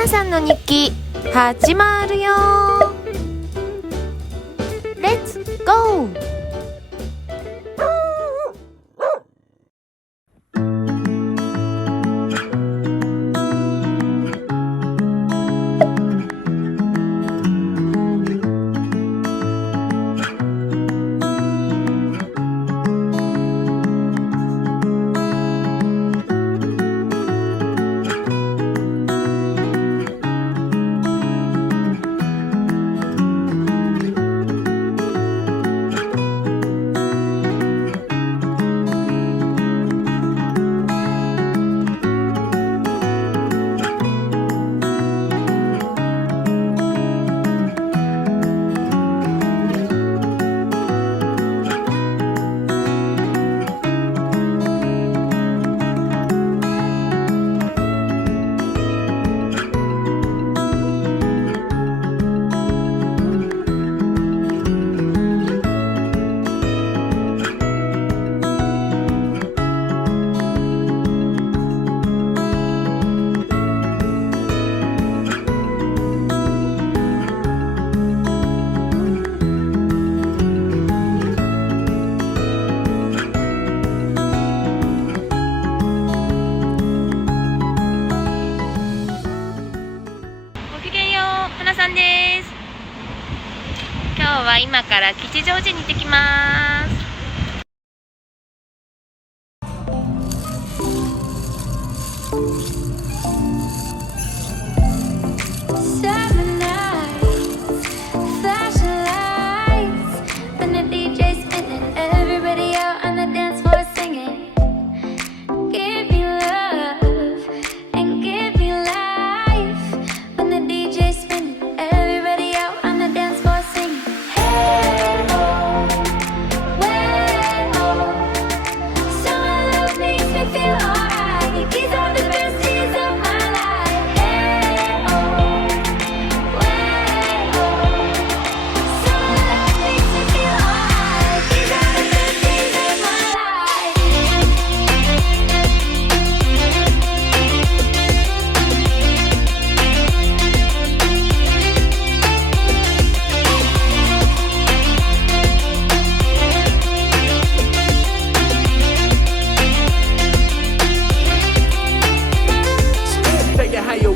花さんの日記始まるよ。レッツゴー。花さんです。今日は今から吉祥寺に行ってきます。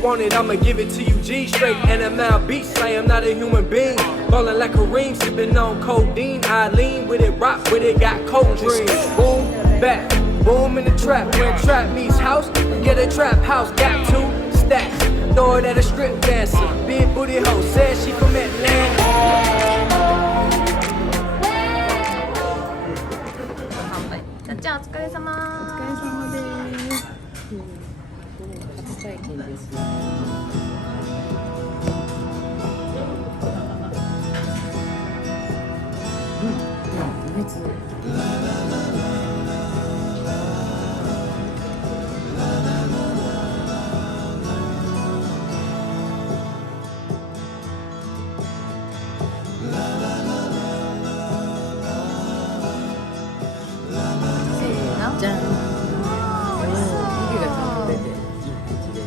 Want it, I'ma give it to you G straight NML beats, I am not a human being. Ballin' like Kareem, sippin' on codeine. I lean with it, rock with it, got cold dreams. Boom, back, boom in the trap. When trap meets house, get a trap house. Got 2 stacks, throw it at a strip dancer. Big booty hoe, said she from Atlanta. じゃあお疲れ様。お疲れ様です。初体験です。熱。じゃん。湯気がちゃんと出ていい感じで。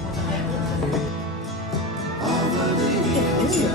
ですよね。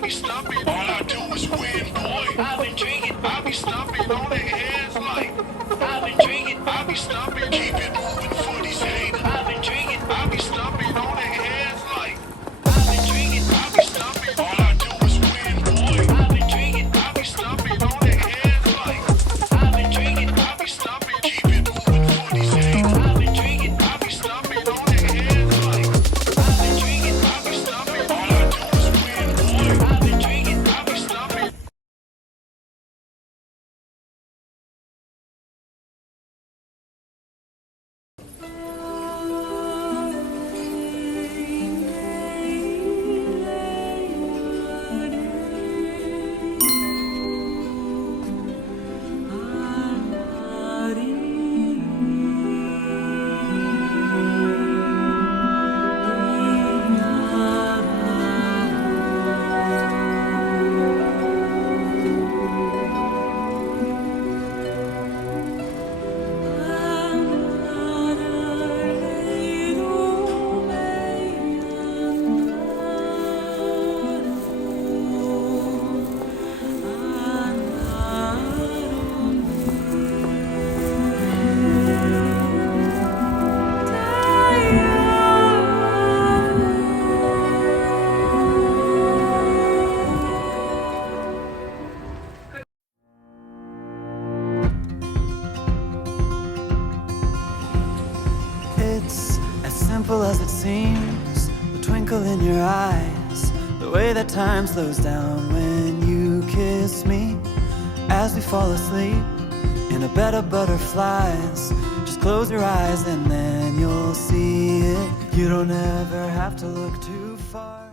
I be stomping. All I do is win, boy. I've been drinking. I be stomping on their heads like. I've been drinking. I be stomping. Keep it moving for these haters. I've been drinking. I be stomping on their heads like. I've been drinking. I be stomping. All I do is win, boy. I've been drinking. I be stomping on their heads like. I've been drinking. I be stomping. Keep it moving for these haters. I've been drinking. I be stomping on their heads like. I've been drinking. I be stomping. All I do is win, boy. I've been drinking. I be stomping. It's as simple as it seems, the twinkle in your eyes, the way that time slows down when you kiss me. As we fall asleep in a bed of butterflies, just close your eyes and then you'll see it. You don't ever have to look too far.